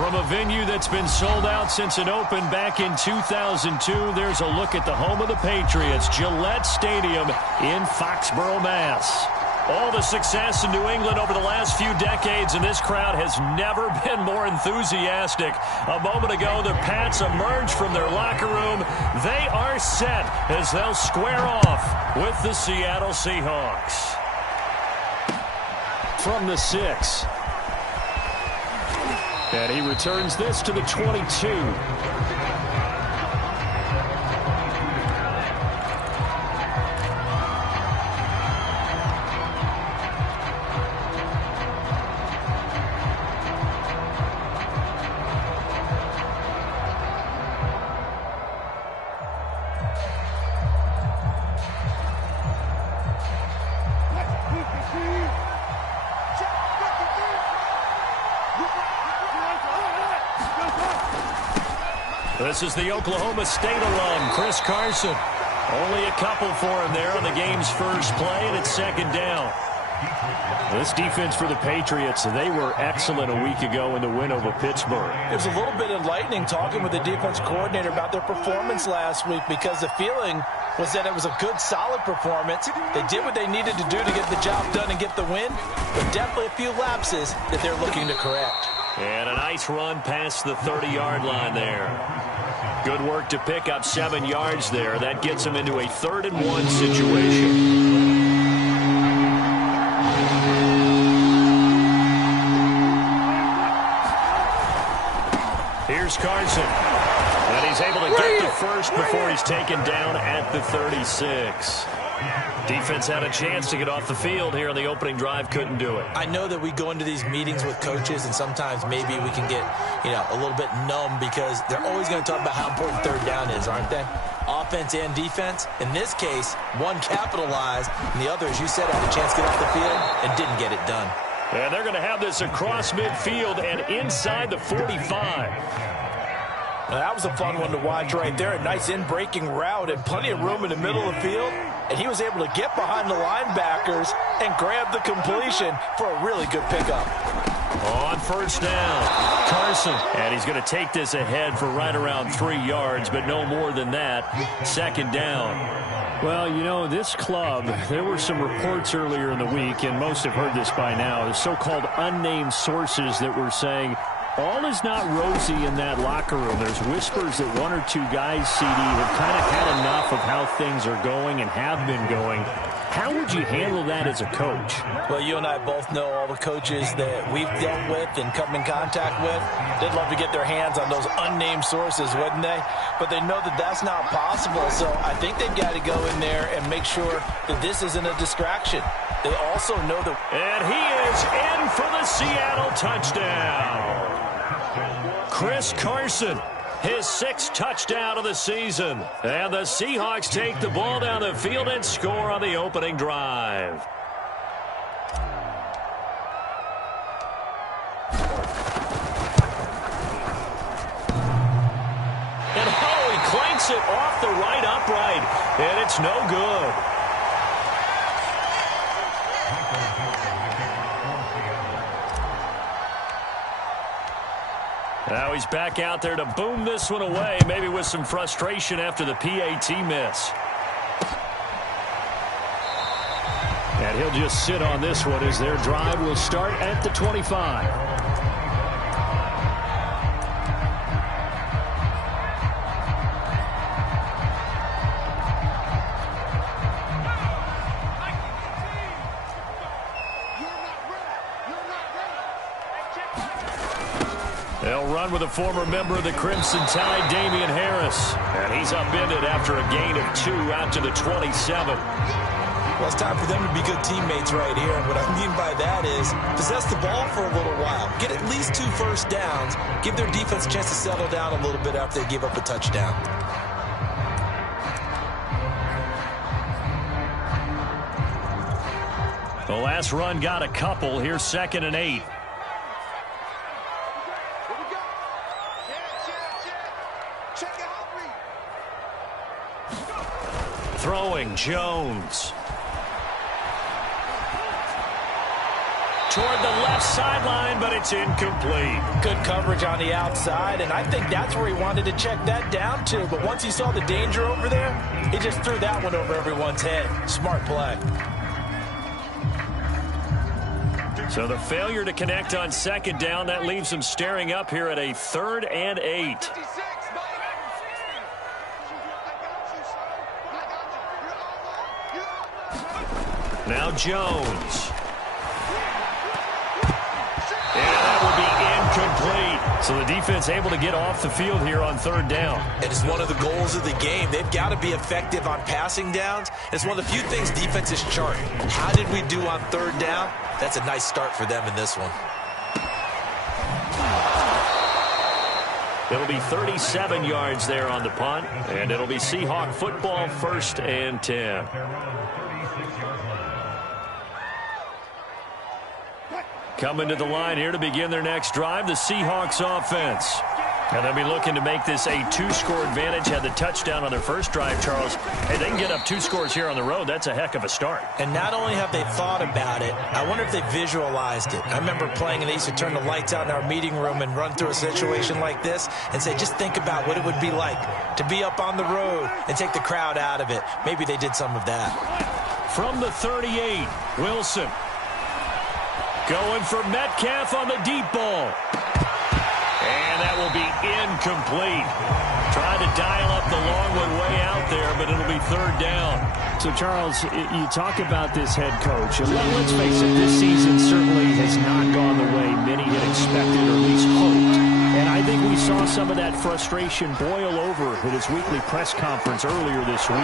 From a venue that's been sold out since it opened back in 2002, there's a look at the home of the Patriots, Gillette Stadium in Foxborough, Mass. All the success in New England over the last few decades, and this crowd has never been more enthusiastic. A moment ago, the Pats emerged from their locker room. They are set as they'll square off with the Seattle Seahawks. From the 6. And he returns this to the 22. This is the Oklahoma State alum, Chris Carson. Only a couple for him there on the game's first play, and it's second down. This defense for the Patriots, they were excellent a week ago in the win over Pittsburgh. It was a little bit enlightening talking with the defense coordinator about their performance last week, because the feeling was that it was a good, solid performance. They did what they needed to do to get the job done and get the win, but definitely a few lapses that they're looking to correct. And a nice run past the 30-yard line there. Good work to pick up 7 yards there. That gets them into a 3rd-and-1 situation. Here's Carson. And he's able to get the first before he's taken down at the 36. Defense had a chance to get off the field here on the opening drive, couldn't do it. I know that we go into these meetings with coaches, and sometimes maybe we can get, a little bit numb, because they're always going to talk about how important 3rd down is, aren't they? Offense and defense. In this case, one capitalized, and the other, as you said, had a chance to get off the field and didn't get it done. And they're going to have this across midfield and inside the 45. Now, that was a fun one to watch right there. A nice in-breaking route and plenty of room in the middle of the field. And he was able to get behind the linebackers and grab the completion for a really good pickup. On first down, Carson. And he's going to take this ahead for right around 3 yards, but no more than that. 2nd down. Well, this club, there were some reports earlier in the week, and most have heard this by now, the so-called unnamed sources that were saying all is not rosy in that locker room. There's whispers that 1 or 2 guys, CD, have kind of had enough of how things are going and have been going. How would you handle that as a coach? Well, you and I both know all the coaches that we've dealt with and come in contact with. They'd love to get their hands on those unnamed sources, wouldn't they? But they know that that's not possible, so I think they've got to go in there and make sure that this isn't a distraction. They also know that... And he is in for the Seattle touchdown. Chris Carson, his 6th touchdown of the season. And the Seahawks take the ball down the field and score on the opening drive. And he clanks it off the right upright. And it's no good. Now he's back out there to boom this one away, maybe with some frustration after the PAT miss. And he'll just sit on this one as their drive will start at the 25. They'll run with a former member of the Crimson Tide, Damian Harris. And he's upended after a gain of 2 out to the 27. Well, it's time for them to be good teammates right here. And what I mean by that is possess the ball for a little while. Get at least 2 first downs. Give their defense a chance to settle down a little bit after they give up a touchdown. The last run got a couple. Here's 2nd and 8. Throwing Jones. toward the left sideline, but it's incomplete. Good coverage on the outside, and I think that's where he wanted to check that down to. But once he saw the danger over there, he just threw that one over everyone's head. Smart play. So the failure to connect on second down, that leaves him staring up here at a 3rd and 8. Now Jones. And that will be incomplete. So the defense able to get off the field here on 3rd down. It is one of the goals of the game. They've got to be effective on passing downs. It's one of the few things defenses chart. How did we do on 3rd down? That's a nice start for them in this one. It'll be 37 yards there on the punt, and it'll be Seahawk football, 1st and 10. Coming to the line here to begin their next drive, the Seahawks offense. And they'll be looking to make this a 2-score advantage. Had the touchdown on their first drive, Charles. Hey, they can get up 2 scores here on the road. That's a heck of a start. And not only have they thought about it, I wonder if they visualized it. I remember playing, and they used to turn the lights out in our meeting room and run through a situation like this and say, just think about what it would be like to be up on the road and take the crowd out of it. Maybe they did some of that. From the 38, Wilson. Going for Metcalf on the deep ball. And that will be incomplete. Trying to dial up the long one way out there, but it'll be 3rd down. So, Charles, you talk about this head coach. And let's face it, this season certainly has not gone the way many had expected or at least hoped. And I think we saw some of that frustration boil over at his weekly press conference earlier this week.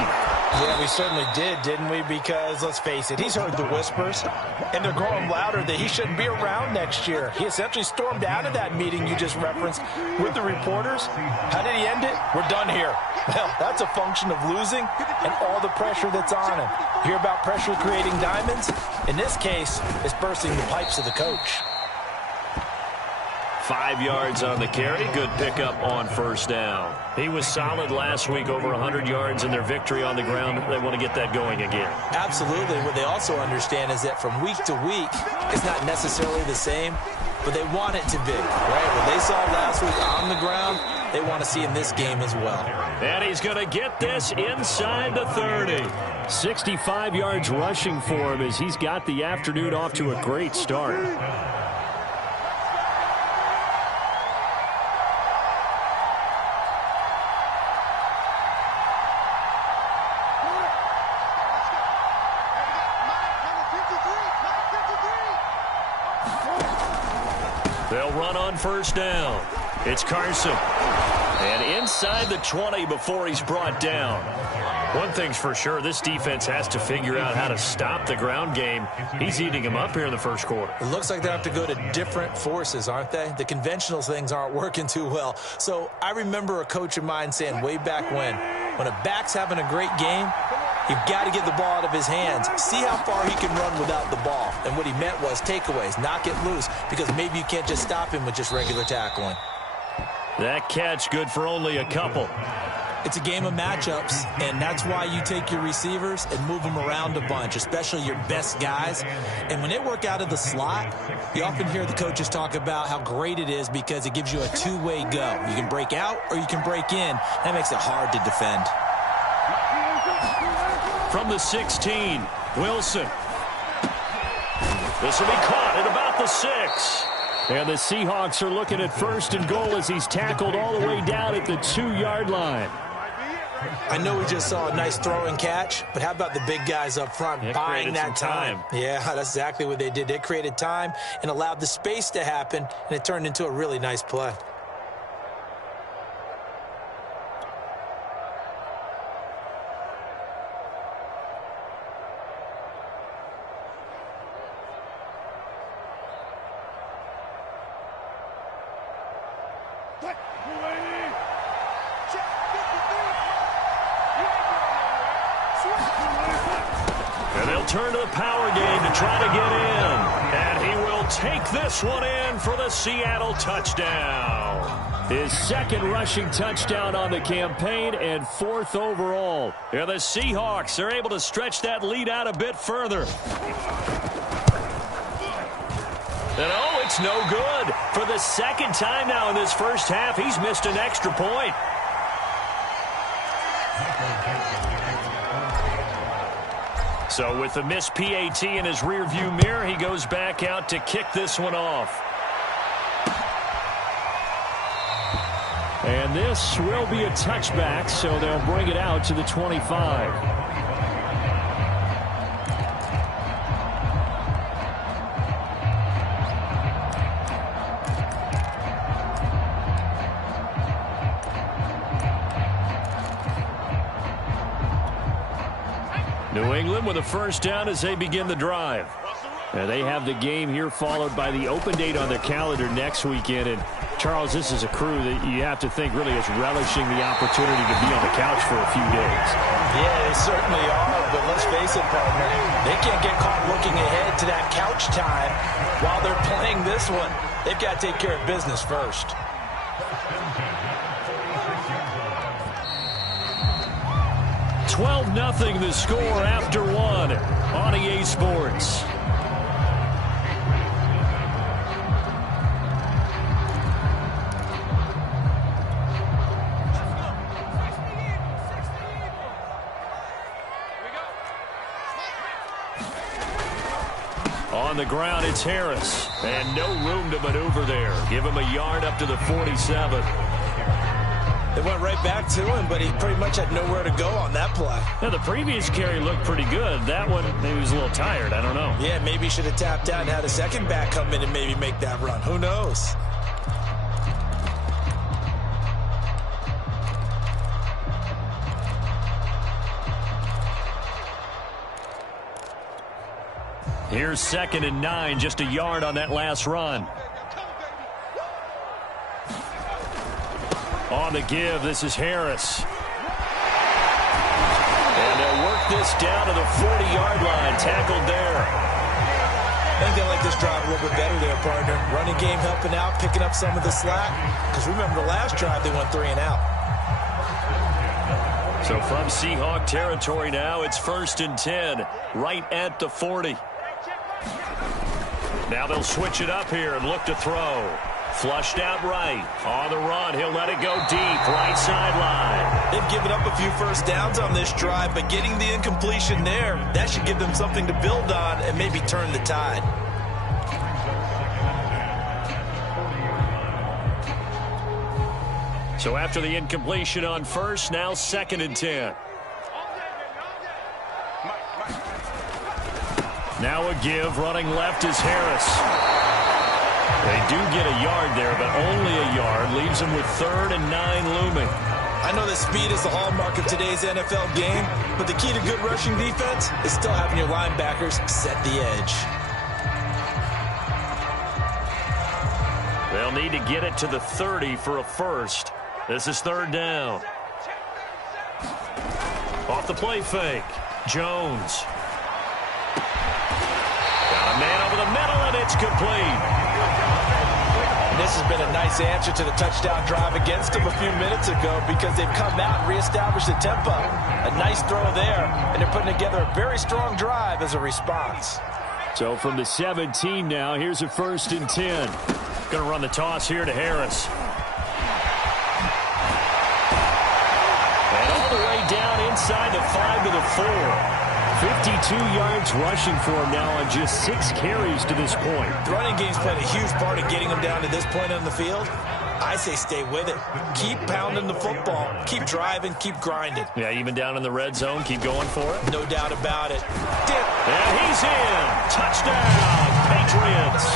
Yeah, we certainly did, didn't we? Because, let's face it, he's heard the whispers, and they're growing louder that he shouldn't be around next year. He essentially stormed out of that meeting you just referenced with the reporters. How did he end it? We're done here. Well, that's a function of losing and all the pressure that's on him. You hear about pressure creating diamonds? In this case, it's bursting the pipes of the coach. 5 yards on the carry. Good pickup on 1st down. He was solid last week, over 100 yards in their victory on the ground. They want to get that going again. Absolutely. What they also understand is that from week to week, it's not necessarily the same, but they want it to be, right? What they saw last week on the ground, they want to see in this game as well. And he's going to get this inside the 30. 65 yards rushing for him as he's got the afternoon off to a great start. They'll run on 1st down. It's Carson. And inside the 20 before he's brought down. One thing's for sure, this defense has to figure out how to stop the ground game. He's eating him up here in the 1st quarter. It looks like they have to go to different forces, aren't they? The conventional things aren't working too well. So I remember a coach of mine saying way back when a back's having a great game, you've got to get the ball out of his hands. See how far he can run without the ball. And what he meant was takeaways, knock it loose, because maybe you can't just stop him with just regular tackling. That catch good for only a couple. It's a game of matchups, and that's why you take your receivers and move them around a bunch, especially your best guys. And when they work out of the slot, you often hear the coaches talk about how great it is because it gives you a two-way go. You can break out or you can break in. That makes it hard to defend. From the 16, Wilson. This will be caught at about the 6. And the Seahawks are looking at 1st and goal as he's tackled all the way down at the 2-yard line. I know we just saw a nice throw and catch, but how about the big guys up front buying that time? Yeah, that's exactly what they did. They created time and allowed the space to happen, and it turned into a really nice play. And they'll turn to the power game to try to get in. And he will take this one in for the Seattle touchdown. His 2nd rushing touchdown on the campaign and 4th overall. And the Seahawks are able to stretch that lead out a bit further. And oh, it's no good. For the second time now in this first half, he's missed an extra point. So with the missed PAT in his rearview mirror, he goes back out to kick this one off. And this will be a touchback, so they'll bring it out to the 25. New England with a first down as they begin the drive. Now they have the game here followed by the open date on their calendar next weekend. And Charles, this is a crew that you have to think really is relishing the opportunity to be on the couch for a few days. Yeah, they certainly are, but let's face it, partner, they can't get caught looking ahead to that couch time while they're playing this one. They've got to take care of business first. $12-0 the score after one on EA Sports. On the ground, it's Harris. And no room to maneuver there. Give him a yard up to the 47. They went right back to him, but he pretty much had nowhere to go on that play. Now, the previous carry looked pretty good. That one, maybe he was a little tired. I don't know. Yeah, maybe he should have tapped out and had a second back come in and maybe make that run. Who knows? Here's 2nd and 9, just a yard on that last run. On the give, this is Harris. And they'll work this down to the 40-yard line, tackled there. I think they like this drive a little bit better there, partner. Running game helping out, picking up some of the slack. Because remember the last drive, they went 3 and out. So from Seahawk territory now, it's 1st and 10, right at the 40. Now they'll switch it up here and look to throw. Flushed out right. On the run, he'll let it go deep, right sideline. They've given up a few first downs on this drive, but getting the incompletion there, that should give them something to build on and maybe turn the tide. So after the incompletion on first, now 2nd and 10. Now a give, running left is Harris. They do get a yard there, but only a yard. Leaves them with 3rd and 9 looming. I know that speed is the hallmark of today's NFL game, but the key to good rushing defense is still having your linebackers set the edge. They'll need to get it to the 30 for a first. This is 3rd down. Off the play fake. Jones. Got a man over the middle, and it's complete. This has been a nice answer to the touchdown drive against them a few minutes ago because they've come out and reestablished the tempo. A nice throw there, and they're putting together a very strong drive as a response. So from the 17 now, here's a 1st and 10. Going to run the toss here to Harris. And all the way down inside the 5 to the 4. 52 yards rushing for him now on just 6 carries to this point. The running game's played a huge part of getting them down to this point on the field. I say stay with it. Keep pounding the football. Keep driving. Keep grinding. Yeah, even down in the red zone, keep going for it. No doubt about it. And he's in. Touchdown, Patriots.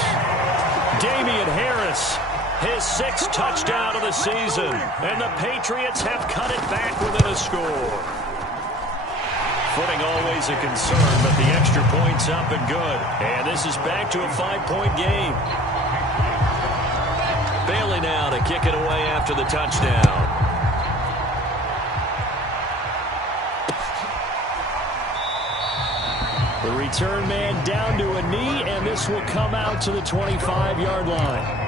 Damian Harris, his 6th touchdown of the season. And the Patriots have cut it back within a score. Footing always a concern, but the extra point's up and good. And this is back to a 5-point game. Bailey now to kick it away after the touchdown. The return man down to a knee, and this will come out to the 25-yard line.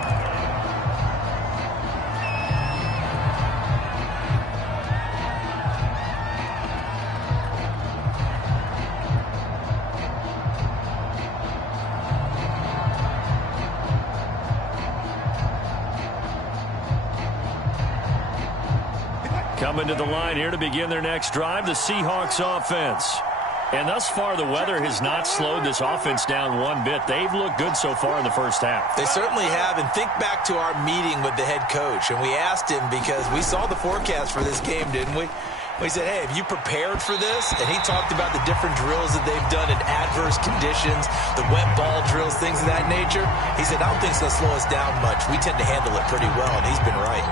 Coming to the line here to begin their next drive, the Seahawks offense. And thus far, the weather has not slowed this offense down one bit. They've looked good so far in the first half. They certainly have. And think back to our meeting with the head coach. And we asked him, because we saw the forecast for this game, didn't we? We said, hey, have you prepared for this? And he talked about the different drills that they've done in adverse conditions, the wet ball drills, things of that nature. He said, I don't think it's going to slow us down much. We tend to handle it pretty well, and he's been right.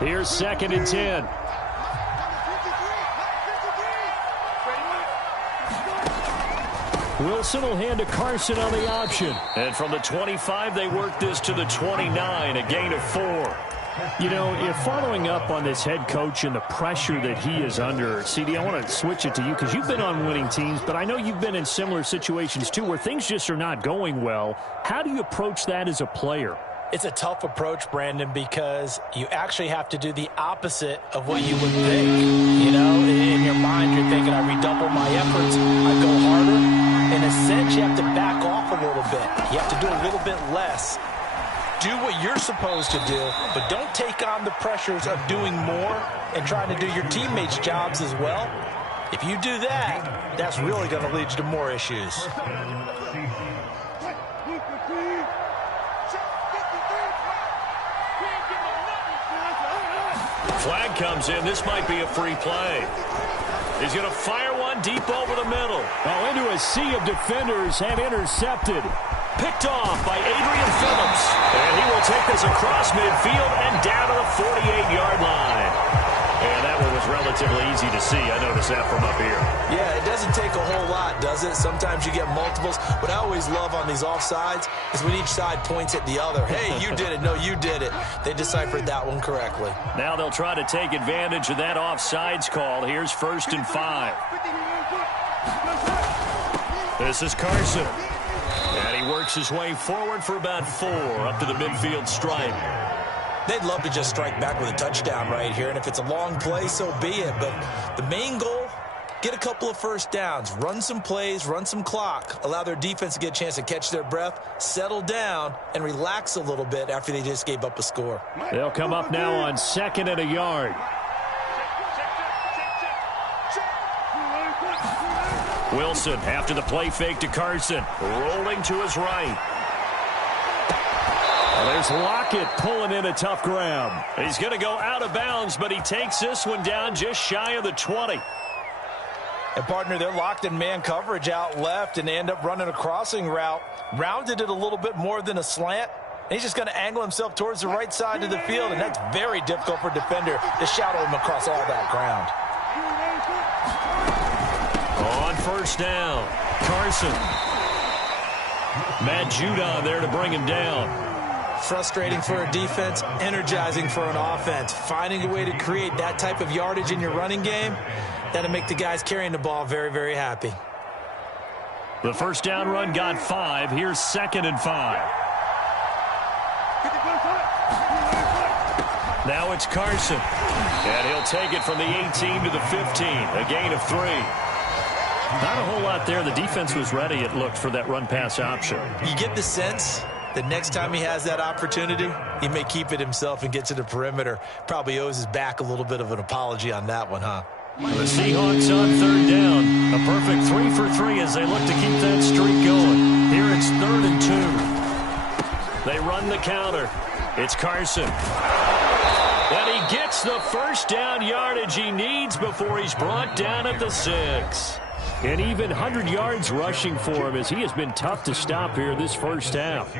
Here's 2nd and 10. Wilson will hand to Carson on the option. And from the 25, they work this to the 29, a gain of 4. You know, if following up on this head coach and the pressure that he is under, CD, I want to switch it to you because you've been on winning teams, but I know you've been in similar situations too where things just are not going well. How do you approach that as a player? It's a tough approach, Brandon, because you actually have to do the opposite of what you would think. You know, in your mind, you're thinking, I redouble my efforts, I go harder. In a sense, you have to back off a little bit. You have to do a little bit less. Do what you're supposed to do, but don't take on the pressures of doing more and trying to do your teammates' jobs as well. If you do that, that's really going to lead you to more issues. Flag comes in. This might be a free play. He's going to fire one deep over the middle. Oh, into a sea of defenders and intercepted. Picked off by Adrian Phillips. And he will take this across midfield and down to the 48-yard line. And that one was relatively easy to see. I noticed that from up here. Yeah, it doesn't take a whole lot, does it? Sometimes you get multiples. What I always love on these offsides is when each side points at the other. Hey, you did it. No, you did it. They deciphered that one correctly. Now they'll try to take advantage of that offsides call. Here's 1st and 5. This is Carson. And he works his way forward for about 4 up to the midfield stripe. They'd love to just strike back with a touchdown right here, and if it's a long play, so be it. But the main goal, get a couple of first downs, run some plays, run some clock, allow their defense to get a chance to catch their breath, settle down, and relax a little bit after they just gave up a score. They'll come up now on 2nd and a yard. Wilson after the play fake to Carson, rolling to his right. There's Lockett pulling in a tough grab. He's going to go out of bounds, but he takes this one down just shy of the 20. And, partner, they're locked in man coverage out left, and they end up running a crossing route. Rounded it a little bit more than a slant. And he's just going to angle himself towards the right side of the field, and that's very difficult for a defender to shadow him across all that ground. On 1st down, Carson. Matt Judon there to bring him down. Frustrating for a defense, energizing for an offense. Finding a way to create that type of yardage in your running game, that'll make the guys carrying the ball very, very happy. The 1st down run got 5. Here's 2nd and 5. Now it's Carson. And he'll take it from the 18 to the 15. A gain of 3. Not a whole lot there. The defense was ready, it looked, for that run-pass option. You get the sense that next time he has that opportunity, he may keep it himself and get to the perimeter. Probably owes his back a little bit of an apology on that one, huh? The Seahawks on 3rd down. A perfect 3 for 3 as they look to keep that streak going. Here it's 3rd and 2. They run the counter. It's Carson. And he gets the 1st down yardage he needs before he's brought down at the 6. And even 100 yards rushing for him as he has been tough to stop here this first half.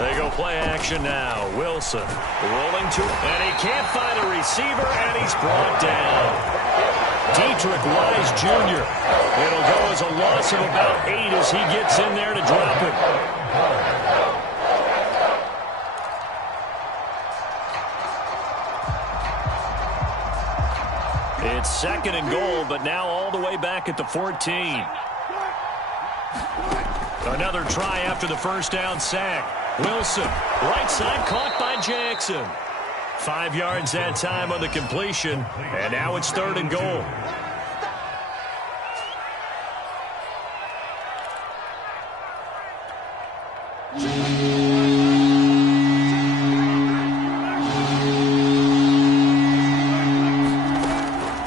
They go play action now. Wilson rolling to, and he can't find a receiver, and he's brought down. Dietrich Wise Jr. It'll go as a loss of about 8 as he gets in there to drop it. It's 2nd and goal, but now all the way back at the 14. Another try after the first down sack. Wilson, right side, caught by Jackson. 5 yards that time on the completion, and now it's 3rd and goal.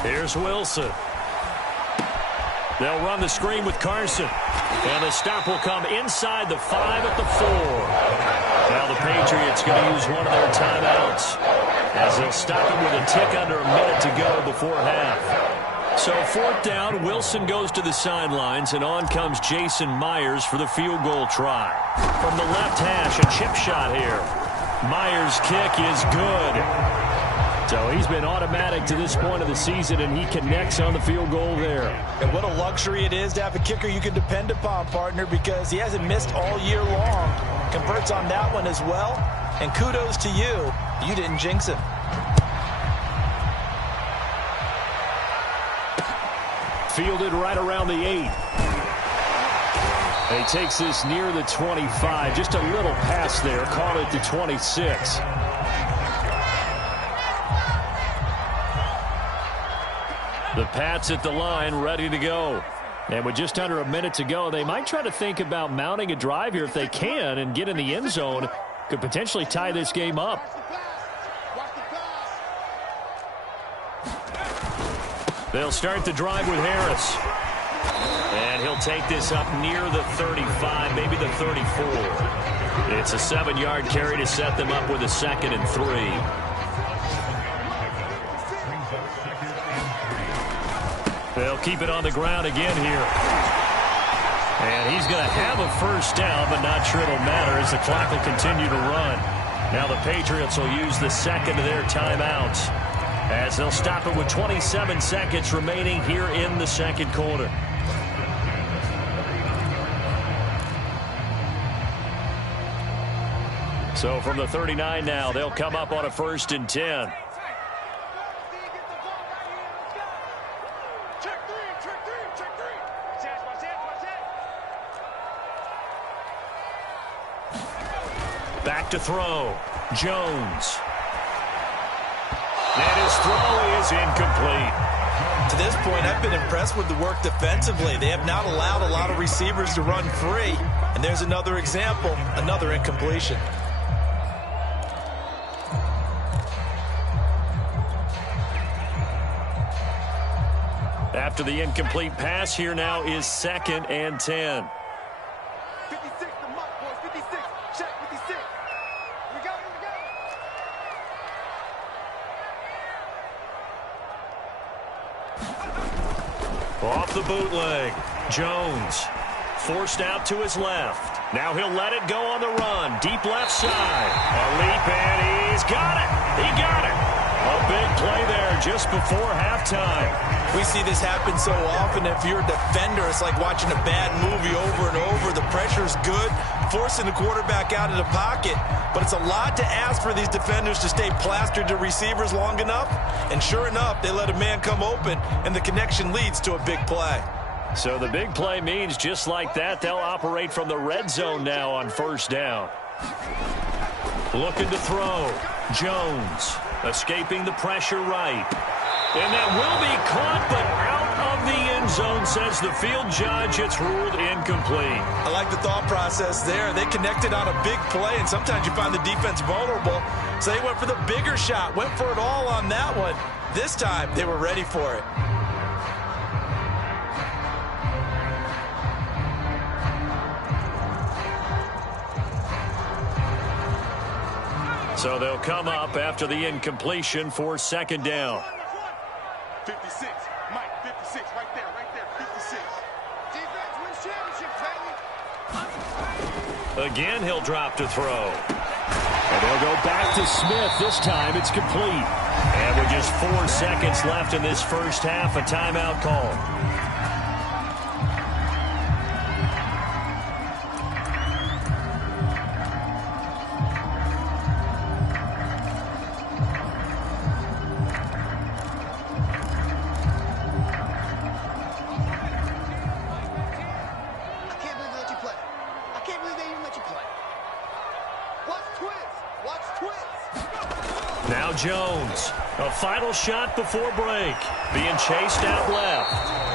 Here's Wilson. They'll run the screen with Carson. And the stop will come inside the 5 at the 4. Now the Patriots going to use one of their timeouts as they'll stop it with a tick under a minute to go before half. So 4th down, Wilson goes to the sidelines, and on comes Jason Myers for the field goal try. From the left hash, a chip shot here. Myers' kick is good. So he's been automatic to this point of the season, and he connects on the field goal there. And what a luxury it is to have a kicker you can depend upon, partner, because he hasn't missed all year long. Converts on that one as well. And kudos to you. You didn't jinx him. Fielded right around the 8. And he takes this near the 25. Just a little pass there. Call it the 26. The Pats at the line, ready to go. And with just under a minute to go, they might try to think about mounting a drive here if they can and get in the end zone. Could potentially tie this game up. They'll start the drive with Harris. And he'll take this up near the 35, maybe the 34. It's a 7-yard carry to set them up with a 2nd and 3. They'll keep it on the ground again here. And he's going to have a first down, but not sure it'll matter as the clock will continue to run. Now the Patriots will use the 2nd of their timeouts as they'll stop it with 27 seconds remaining here in the 2nd quarter. So from the 39 now, they'll come up on a 1st and 10. Back to throw. Jones. And his throw is incomplete. To this point, I've been impressed with the work defensively. They have not allowed a lot of receivers to run free. And there's another example, another incompletion. After the incomplete pass, here now is 2nd and 10. 56, the mark, boys. 56. Check 56. We got it, Off the bootleg. Jones forced out to his left. Now he'll let it go on the run. Deep left side. A leap, and he's got it. He got it. A big play there just before halftime. We see this happen so often. If you're a defender, it's like watching a bad movie over and over. The pressure's good, forcing the quarterback out of the pocket. But it's a lot to ask for these defenders to stay plastered to receivers long enough. And sure enough, they let a man come open, and the connection leads to a big play. So the big play means just like that, they'll operate from the red zone now on 1st down. Looking to throw. Jones escaping the pressure right. And that will be caught, but out of the end zone, says the field judge. It's ruled incomplete. I like the thought process there. They connected on a big play, and sometimes you find the defense vulnerable. So they went for the bigger shot, went for it all on that one. This time, they were ready for it. So they'll come up after the incompletion for 2nd down. 56. Mike, 56. Right there, 56. Defense wins championship, Tony. Again, he'll drop to throw. And they'll go back to Smith. This time it's complete. And with just 4 seconds left in this first half, a timeout call. Now Jones. A final shot before break. Being chased out left.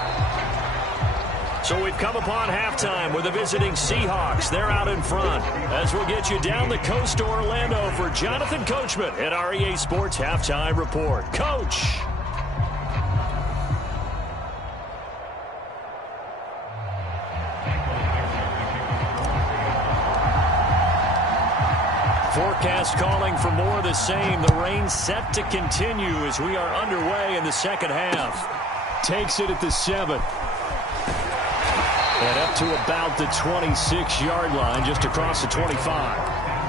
So we've come upon halftime with the visiting Seahawks. They're out in front. As we'll get you down the coast to Orlando for Jonathan Coachman at our EA Sports Halftime Report. Coach. Forecast calling for more of the same. The rain set to continue as we are underway in the second half. Takes it at the 7. And up to about the 26-yard line, just across the 25.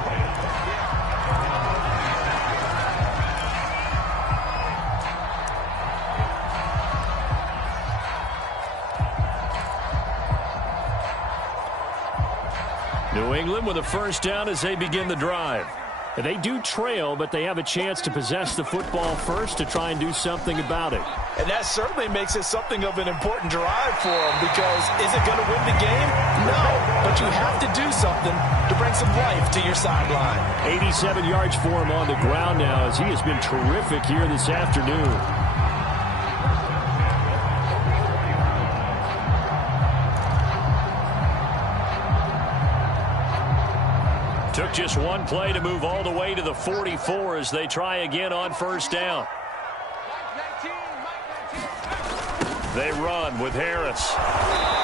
New England with a first down as they begin the drive. They do trail, but they have a chance to possess the football first to try and do something about it. And that certainly makes it something of an important drive for them, because is it going to win the game? No, but you have to do something to bring some life to your sideline. 87 yards for him on the ground now, as he has been terrific here this afternoon. Took just one play to move all the way to the 44 as they try again on first down. They run with Harris.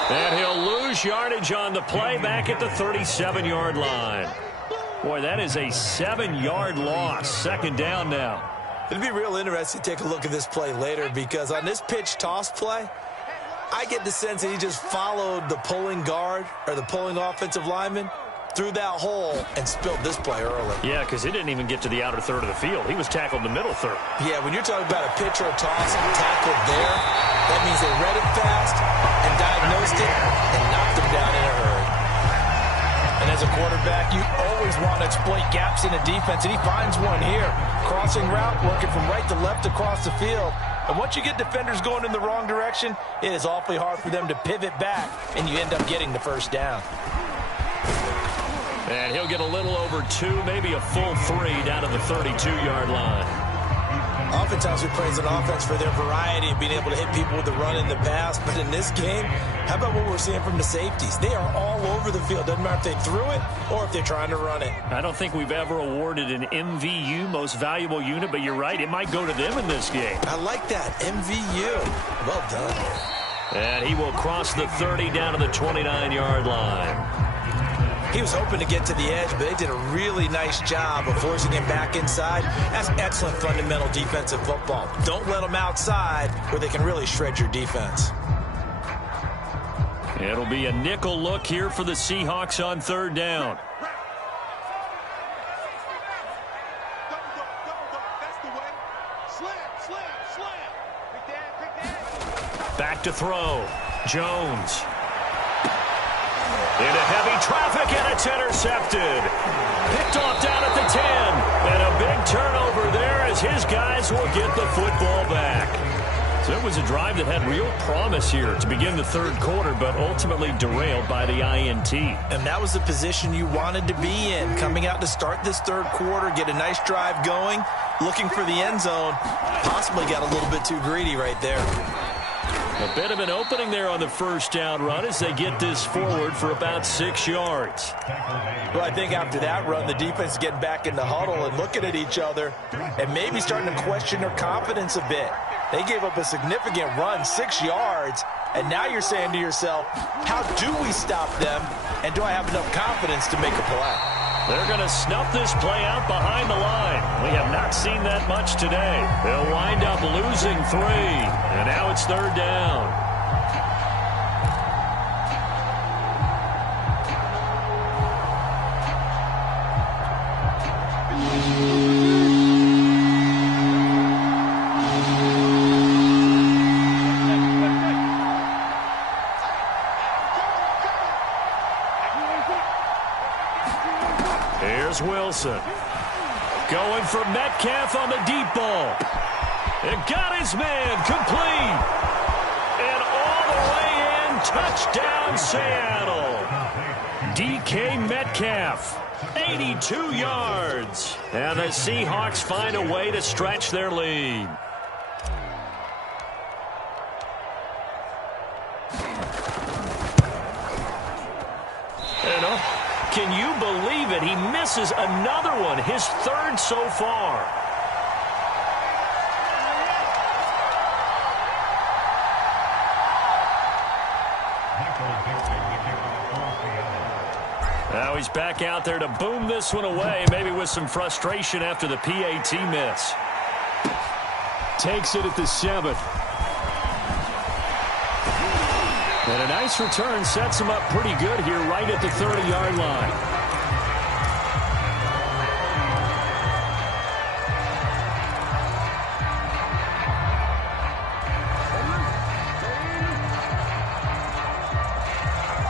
And he'll lose yardage on the play back at the 37-yard line. Boy, that is a 7-yard loss. Second down now. It'd be real interesting to take a look at this play later, because on this pitch toss play, I get the sense that he just followed the pulling guard or the pulling offensive lineman through that hole and spilled this play early. Yeah, because he didn't even get to the outer third of the field. He was tackled in the middle third. Yeah, when you're talking about a pitch or a toss and tackled there, that means they read it fast and diagnosed it and knocked him down in a hurry. And as a quarterback, you always want to exploit gaps in a defense, and he finds one here. Crossing route, working from right to left across the field. And once you get defenders going in the wrong direction, it is awfully hard for them to pivot back, and you end up getting the first down. And he'll get a little over 2, maybe a full 3 down to the 32-yard line. Oftentimes we praise an offense for their variety of being able to hit people with the run and the pass. But in this game, how about what we're seeing from the safeties? They are all over the field. Doesn't matter if they threw it or if they're trying to run it. I don't think we've ever awarded an MVU, most valuable unit, but you're right. It might go to them in this game. I like that. MVU. Well done. And he will cross the 30 down to the 29-yard line. He was hoping to get to the edge, but they did a really nice job of forcing him back inside. That's excellent fundamental defensive football. Don't let them outside where they can really shred your defense. It'll be a nickel look here for the Seahawks on third down. Back to throw. Jones. Into heavy traffic, and it's intercepted. Picked off down at the 10. And a big turnover there as his guys will get the football back. So it was a drive that had real promise here to begin the third quarter, but ultimately derailed by the INT. And that was the position you wanted to be in, coming out to start this third quarter, get a nice drive going, looking for the end zone. Possibly got a little bit too greedy right there. A bit of an opening there on the first down run as they get this forward for about 6 yards. Well, I think after that run, the defense is getting back in the huddle and looking at each other and maybe starting to question their confidence a bit. They gave up a significant run, 6 yards, and now you're saying to yourself, how do we stop them, and do I have enough confidence to make a play? They're going to snuff this play out behind the line. We have not seen that much today. They'll wind up losing 3, and now it's third down. Wilson going for Metcalf on the deep ball. It got his man complete. And all the way in, touchdown Seattle. DK Metcalf. 82 yards. And the Seahawks find a way to stretch their lead. Can you believe it? He misses another one, his third so far. Now he's back out there to boom this one away, maybe with some frustration after the PAT miss. Takes it at the 7. And a nice return sets him up pretty good here right at the 30-yard line.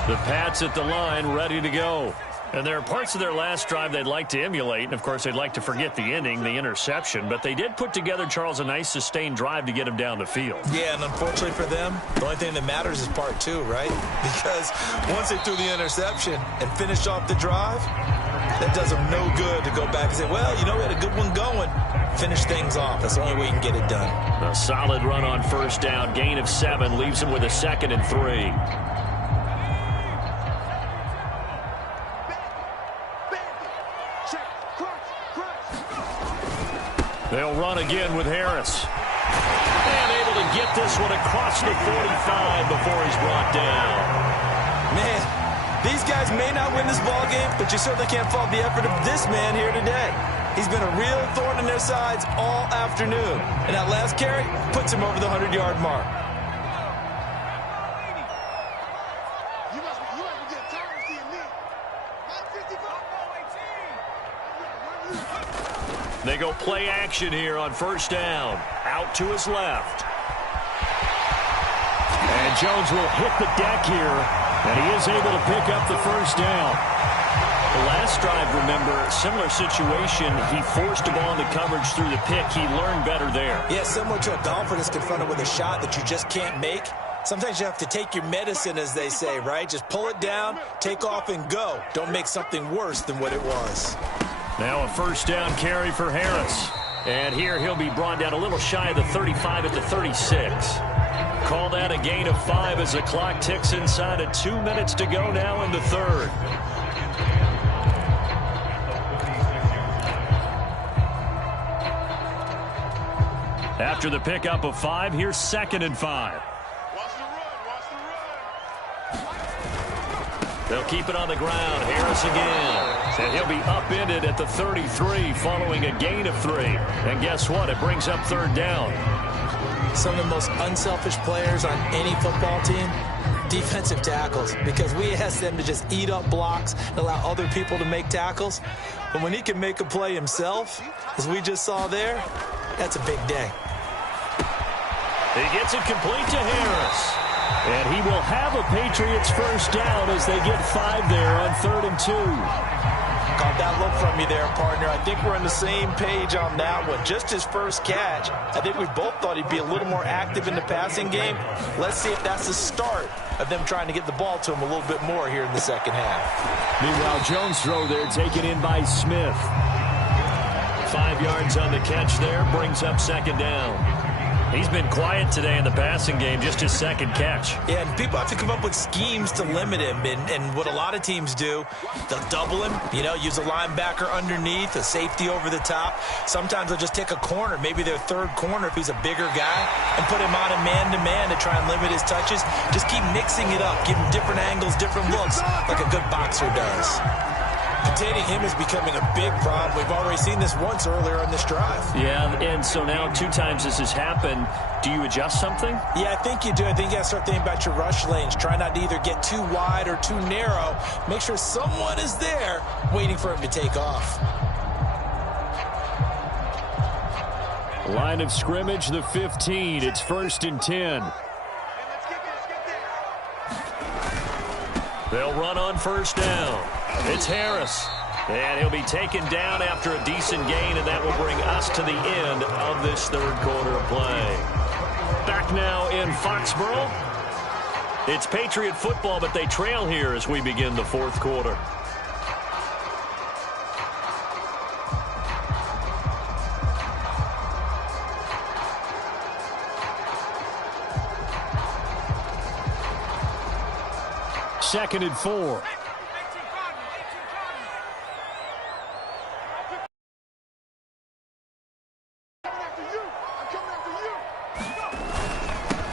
The Pats at the line, ready to go. And there are parts of their last drive they'd like to emulate. And, of course, they'd like to forget the ending, the interception. But they did put together, Charles, a nice sustained drive to get him down the field. Yeah, and unfortunately for them, the only thing that matters is part 2, right? Because once they threw the interception and finished off the drive, that does them no good to go back and say, well, you know, we had a good one going. Finish things off. That's the only way you can get it done. A solid run on first down. Gain of 7 leaves him with a 2nd and 3. They'll run again with Harris. And able to get this one across the 45 before he's brought down. Man, these guys may not win this ball game, but you certainly can't fault the effort of this man here today. He's been a real thorn in their sides all afternoon. And that last carry puts him over the 100-yard mark. They go play action here on first down. Out to his left. And Jones will hit the deck here, and he is able to pick up the first down. The last drive, remember, similar situation. He forced a ball into coverage through the pick. He learned better there. Yeah, similar to a golfer that's confronted with a shot that you just can't make. Sometimes you have to take your medicine, as they say, right? Just pull it down, take off, and go. Don't make something worse than what it was. Now a first down carry for Harris. And here he'll be brought down a little shy of the 35 at the 36. Call that a gain of 5 as the clock ticks inside of 2 minutes to go now in the third. After the pickup of 5, here's 2nd and 5. They'll keep it on the ground. Harris again. And he'll be upended at the 33 following a gain of 3. And guess what? It brings up third down. Some of the most unselfish players on any football team, defensive tackles, because we ask them to just eat up blocks and allow other people to make tackles. But when he can make a play himself, as we just saw there, that's a big day. He gets it complete to Harris. And he will have a Patriots first down as they get 5 there on 3rd and 2. Caught that look from you there, partner. I think we're on the same page on that one. Just his first catch. I think we both thought he'd be a little more active in the passing game. Let's see if that's the start of them trying to get the ball to him a little bit more here in the second half. Meanwhile, Jones' throw there taken in by Smith. 5 yards on the catch there, brings up 2nd down. He's been quiet today in the passing game, just his 2nd catch. Yeah, and people have to come up with schemes to limit him. And what a lot of teams do, they'll double him, you know, use a linebacker underneath, a safety over the top. Sometimes they'll just take a corner, maybe their 3rd corner if he's a bigger guy, and put him on a man-to-man to try and limit his touches. Just keep mixing it up, give him different angles, different looks, like a good boxer does. Containing him is becoming a big problem. We've already seen this once earlier on this drive. Yeah, and so now 2 times this has happened. Do you adjust something? Yeah, I think you do. I think you got to start thinking about your rush lanes. Try not to either get too wide or too narrow. Make sure someone is there waiting for him to take off. Line of scrimmage, the 15. It's 1st and 10. They'll run on first down. It's Harris. And he'll be taken down after a decent gain, and that will bring us to the end of this 3rd quarter of play. Back now in Foxborough. It's Patriot football, but they trail here as we begin the fourth quarter. Second and 4.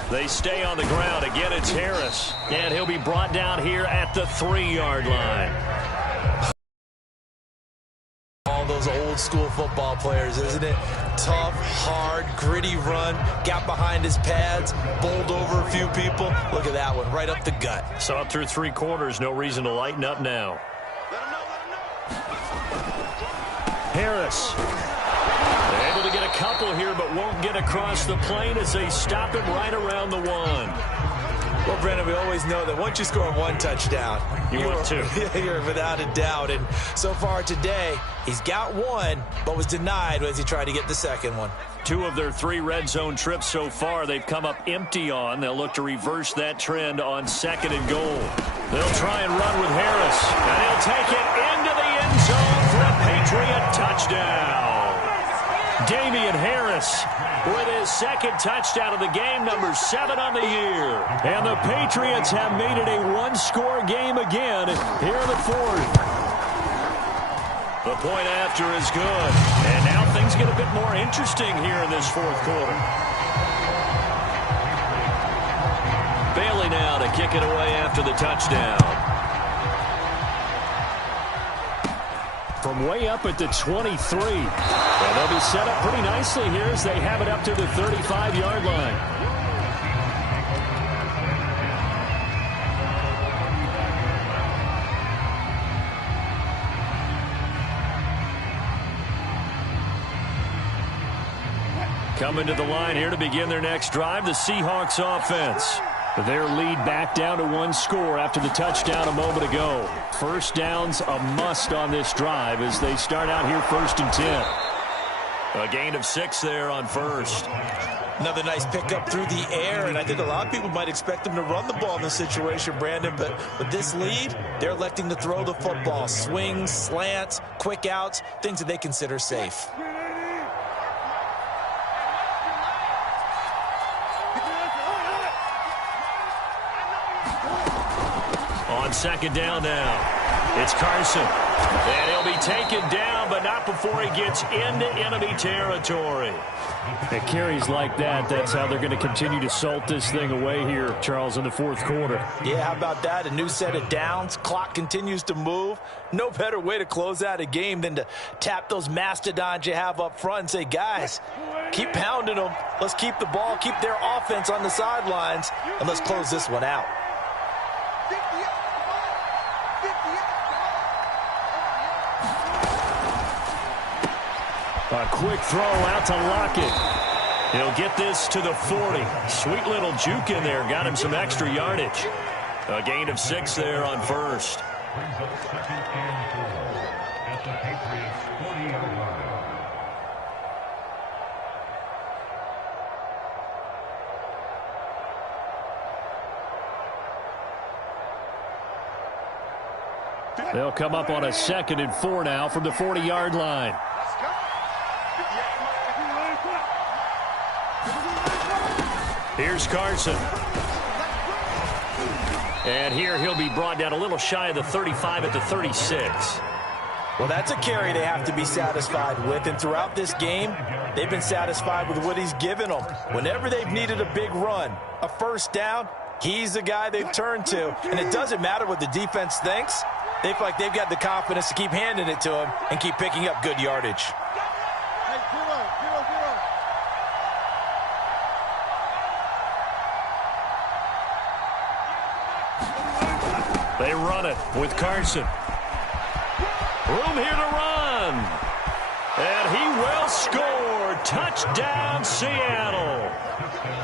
They stay on the ground. Again, it's Harris. And he'll be brought down here at the 3-yard line. All those old school football players, isn't it? Tough, hard, gritty run. Got behind his pads. Bowled over a few people. Look at that one. Right up the gut. So up through 3 quarters. No reason to lighten up now. Harris. They're able to get a couple here, but won't get across the plane as they stop him right around the 1. Well, Brandon, we always know that once you score 1 touchdown, you want 2. You're without a doubt. And so far today, he's got 1, but was denied as he tried to get the second one. 2 of their 3 red zone trips so far, they've come up empty on. They'll look to reverse that trend on 2nd and goal. They'll try and run with Harris, and he'll take it into the end zone for a Patriot touchdown. Damian Harris with his 2nd touchdown of the game, number 7 on the year. And the Patriots have made it a 1-score game again here in the 4th. The point after is good. And now things get a bit more interesting here in this 4th quarter. Bailey now to kick it away after the touchdown. From way up at the 23. And they'll be set up pretty nicely here as they have it up to the 35-yard line. Coming to the line here to begin their next drive, the Seahawks offense. Their lead back down to 1 score after the touchdown a moment ago. First down's a must on this drive as they start out here 1st and 10. A gain of 6 there on 1st. Another nice pickup through the air, and I think a lot of people might expect them to run the ball in this situation, Brandon, but with this lead, they're electing to throw the football. Swings, slants, quick outs, things that they consider safe. On 2nd down now, it's Carson. And he'll be taken down, but not before he gets into enemy territory. At carries like that, that's how they're going to continue to salt this thing away here, Charles, in the 4th quarter. Yeah, how about that? A new set of downs. Clock continues to move. No better way to close out a game than to tap those mastodons you have up front and say, guys, keep pounding them. Let's keep the ball, keep their offense on the sidelines, and let's close this one out. A quick throw out to Lockett. He'll get this to the 40. Sweet little juke in there. Got him some extra yardage. A gain of 6 there on 1st. They'll come up on a 2nd and 4 now from the 40-yard line. Here's Carson. And here he'll be brought down a little shy of the 35 at the 36. Well, that's a carry they have to be satisfied with. And throughout this game, they've been satisfied with what he's given them. Whenever they've needed a big run, a 1st down, he's the guy they've turned to. And it doesn't matter what the defense thinks. They feel like they've got the confidence to keep handing it to him and keep picking up good yardage. They run it with Carson. Room here to run. And he will score. Touchdown, Seattle.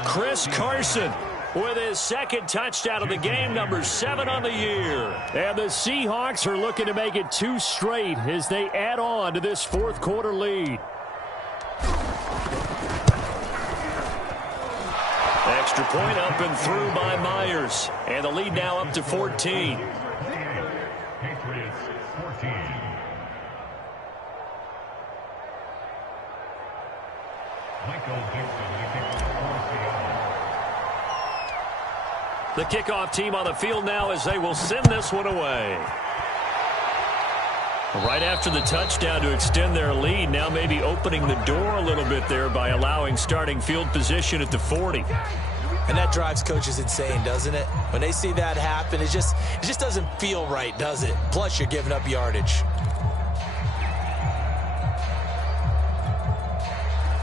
Chris Carson with his 2nd touchdown of the game, number 7 on the year. And the Seahawks are looking to make it 2 straight as they add on to this 4th quarter lead. Extra point up and through by Myers. And the lead now up to 14. The kickoff team on the field now as they will send this one away. Right after the touchdown to extend their lead, now maybe opening the door a little bit there by allowing starting field position at the 40. And that drives coaches insane, doesn't it? When they see that happen, it just doesn't feel right, does it? Plus, you're giving up yardage.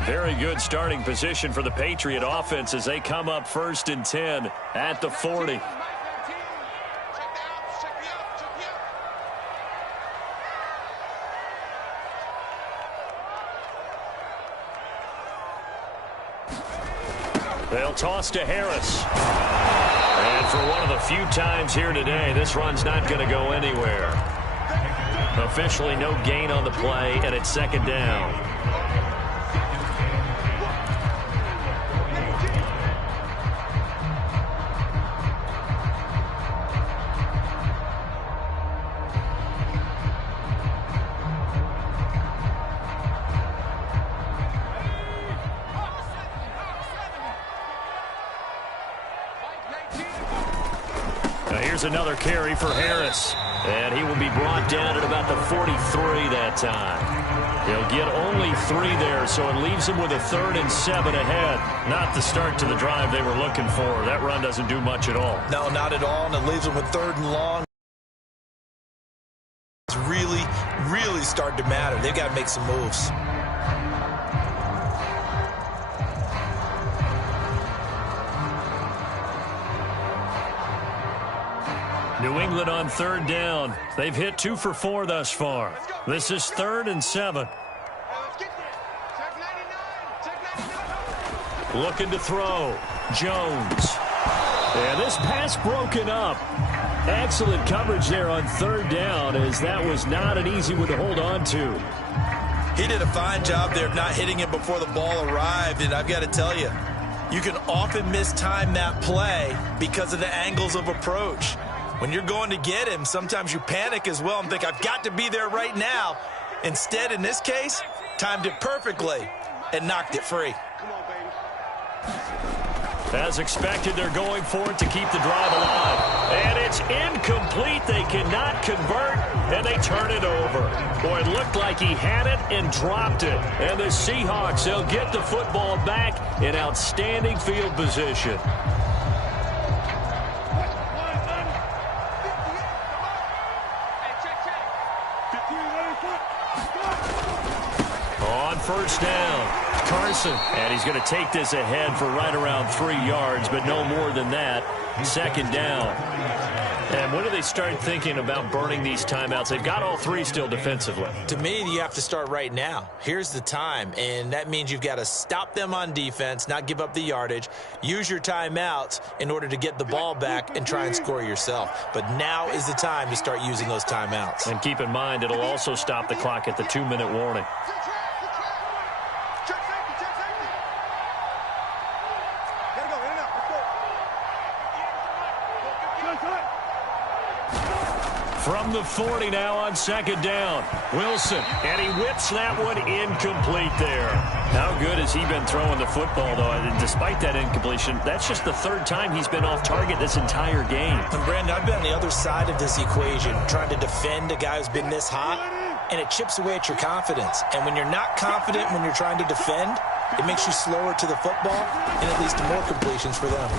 Very good starting position for the Patriot offense as they come up 1st and 10 at the 40. They'll toss to Harris. And for one of the few times here today, this run's not going to go anywhere. Officially no gain on the play, and it's 2nd down. Another carry for Harris, and he will be brought down at about the 43 that time. He'll get only 3 there, so it leaves him with a 3rd and 7 ahead. Not the start to the drive they were looking for. That run doesn't do much at all. No, not at all, and it leaves him with 3rd and long. It's really starting to matter. They've got to make some moves. New England on 3rd down. They've hit 2 for 4 thus far. This is 3rd and 7. Looking to throw. Jones. And this pass broken up. Excellent coverage there on 3rd down, as that was not an easy one to hold on to. He did a fine job there of not hitting it before the ball arrived, and I've got to tell you, you can often mistime that play because of the angles of approach. When you're going to get him, sometimes you panic as well and think, I've got to be there right now. Instead, in this case, timed it perfectly and knocked it free. As expected, they're going for it to keep the drive alive. And it's incomplete. They cannot convert, and they turn it over. Boy, it looked like he had it and dropped it. And the Seahawks, they'll get the football back in outstanding field position. On 1st down, Carson. And he's going to take this ahead for right around 3 yards, but no more than that. 2nd down. And when do they start thinking about burning these timeouts? They've got all 3 still defensively. To me, you have to start right now. Here's the time, and that means you've got to stop them on defense, not give up the yardage, use your timeouts in order to get the ball back and try and score yourself. But now is the time to start using those timeouts. And keep in mind, it'll also stop the clock at the 2-minute warning. From the 40 now on 2nd down. Wilson, and he whips that one incomplete there. How good has he been throwing the football, though? And despite that incompletion, that's just the 3rd time he's been off target this entire game. And Brandon, I've been on the other side of this equation, trying to defend a guy who's been this hot, and it chips away at your confidence. And when you're not confident when you're trying to defend, it makes you slower to the football, and it leads to more completions for them.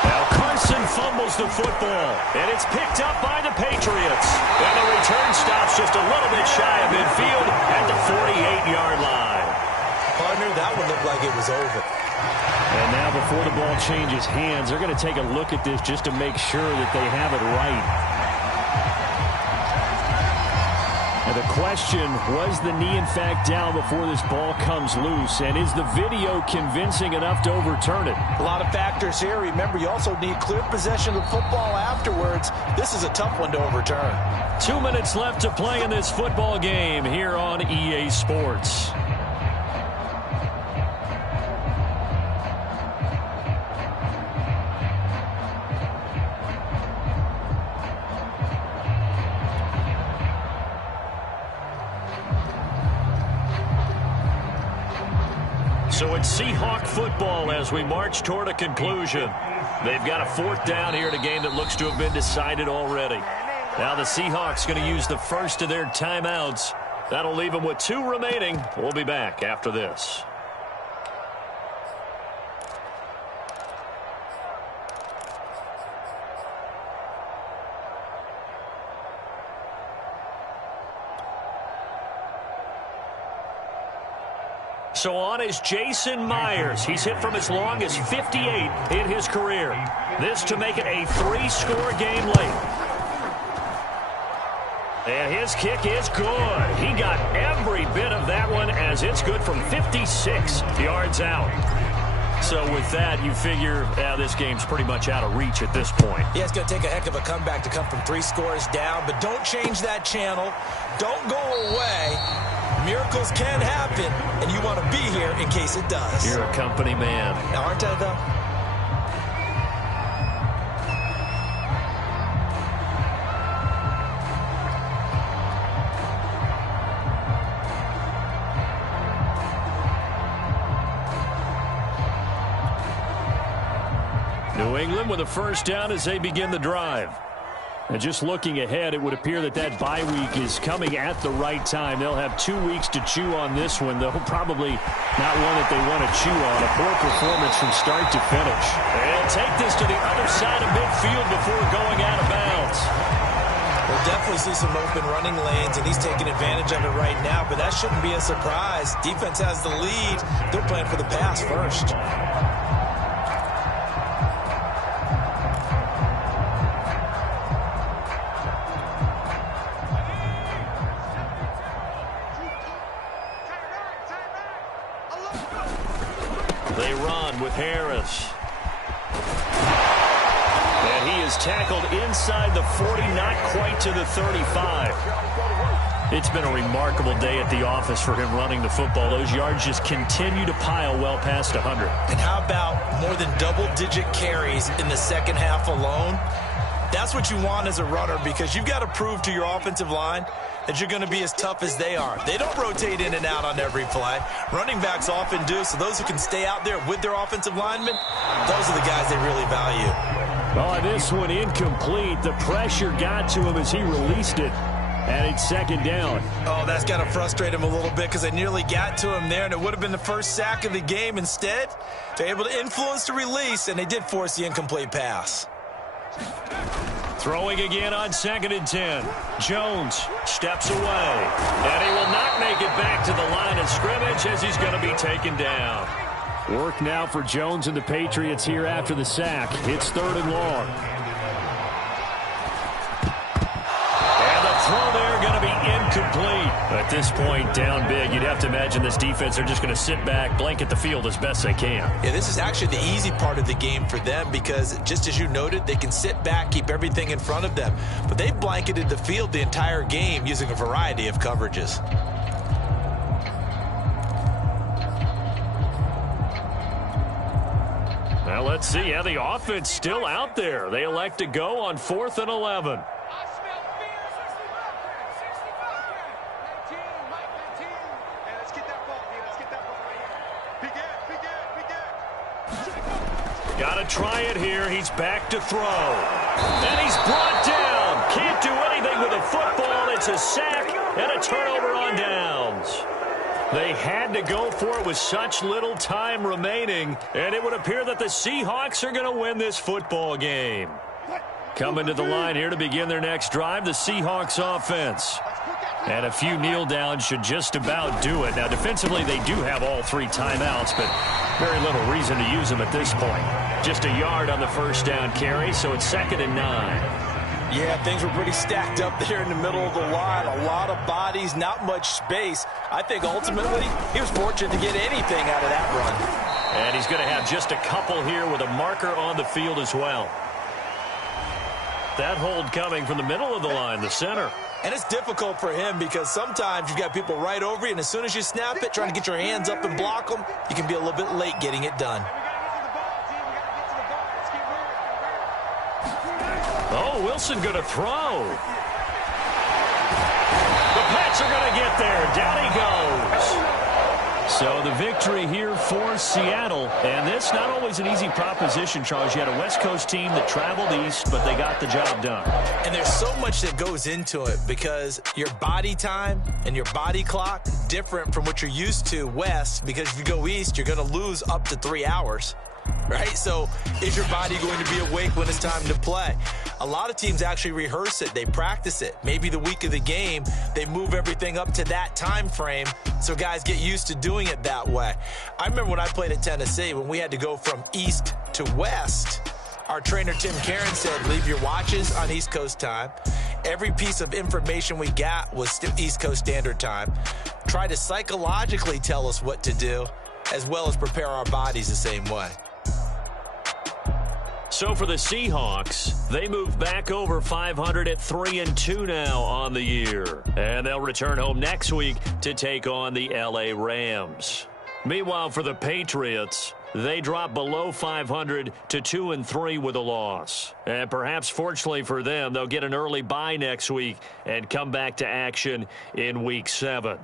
Now Carson fumbles the football, and it's picked up by the Patriots. And the return stops just a little bit shy of midfield at the 48-yard line. Partner, that one looked like it was over. And now before the ball changes hands, they're going to take a look at this just to make sure that they have it right. And the question, was the knee in fact down before this ball comes loose? And is the video convincing enough to overturn it? A lot of factors here. Remember, you also need clear possession of the football afterwards. This is a tough one to overturn. 2 minutes left to play in this football game here on EA Sports. So it's Seahawk football as we march toward a conclusion. They've got a 4th down here in a game that looks to have been decided already. Now the Seahawks going to use the first of their timeouts. That'll leave them with 2 remaining. We'll be back after this. So on is Jason Myers. He's hit from as long as 58 in his career. This to make it a 3-score game late. And his kick is good. He got every bit of that one as it's good from 56 yards out. So with that, you figure this game's pretty much out of reach at this point. Yeah, it's going to take a heck of a comeback to come from 3 scores down, but don't change that channel. Don't go away. Miracles can happen, and you want to be here in case it does. You're a company man. Now, aren't I, though? New England with a 1st down as they begin the drive. And just looking ahead, it would appear that bye week is coming at the right time. They'll have 2 weeks to chew on this one. They'll probably not one that they want to chew on. A poor performance from start to finish. They'll take this to the other side of midfield before going out of bounds. We'll definitely see some open running lanes, and he's taking advantage of it right now, but that shouldn't be a surprise. Defense has the lead. They're playing for the pass first. They run with Harris. And he is tackled inside the 40, not quite to the 35. It's been a remarkable day at the office for him running the football. Those yards just continue to pile well past 100. And how about more than double-digit carries in the second half alone? That's what you want as a runner, because you've got to prove to your offensive line that you're going to be as tough as they are. They don't rotate in and out on every play. Running backs often do, so those who can stay out there with their offensive linemen, those are the guys they really value. Oh, this one incomplete. The pressure got to him as he released it. And it's 2nd down. Oh, that's got to frustrate him a little bit because they nearly got to him there, and it would have been the first sack of the game. Instead, they're able to influence the release, and they did force the incomplete pass. Throwing again on 2nd and 10. Jones steps away. And he will not make it back to the line of scrimmage as he's going to be taken down. Work now for Jones and the Patriots here after the sack. It's 3rd and long. And the throw there going to be incomplete. At this point, down big, you'd have to imagine this defense are just going to sit back, blanket the field as best they can. Yeah, this is actually the easy part of the game for them because, just as you noted, they can sit back, keep everything in front of them. But they've blanketed the field the entire game using a variety of coverages. Now let's see how the offense still out there. They elect to go on 4th and 11. Got to try it here. He's back to throw. And he's brought down. Can't do anything with a football. It's a sack and a turnover on downs. They had to go for it with such little time remaining, and it would appear that the Seahawks are going to win this football game. Coming to the line here to begin their next drive, the Seahawks offense. And a few kneel downs should just about do it. Now, defensively, they do have all 3 timeouts, but very little reason to use them at this point. Just a yard on the 1st down carry, so it's 2nd and 9. Yeah, things were pretty stacked up there in the middle of the line. A lot of bodies, not much space. I think ultimately he was fortunate to get anything out of that run. And he's going to have just a couple here with a marker on the field as well. That hold coming from the middle of the line, the center. And it's difficult for him because sometimes you've got people right over you, and as soon as you snap it, trying to get your hands up and block them, you can be a little bit late getting it done. Oh, Wilson going to throw. The Pats are going to get there. Down he goes. So the victory here for Seattle. And this not always an easy proposition, Charles. You had a West Coast team that traveled east, but they got the job done. And there's so much that goes into it because your body time and your body clock different from what you're used to west, because if you go east, you're going to lose up to 3 hours. Right? So is your body going to be awake when it's time to play? A lot of teams actually rehearse it. They practice it. Maybe the week of the game, they move everything up to that time frame so guys get used to doing it that way. I remember when I played at Tennessee, when we had to go from east to west, our trainer, Tim Karen, said, leave your watches on East Coast time. Every piece of information we got was still East Coast Standard Time. Try to psychologically tell us what to do, as well as prepare our bodies the same way. So for the Seahawks, they move back over 500 at 3-2 now on the year. And they'll return home next week to take on the LA Rams. Meanwhile, for the Patriots, they drop below 500 to 2-3 with a loss. And perhaps fortunately for them, they'll get an early bye next week and come back to action in Week 7.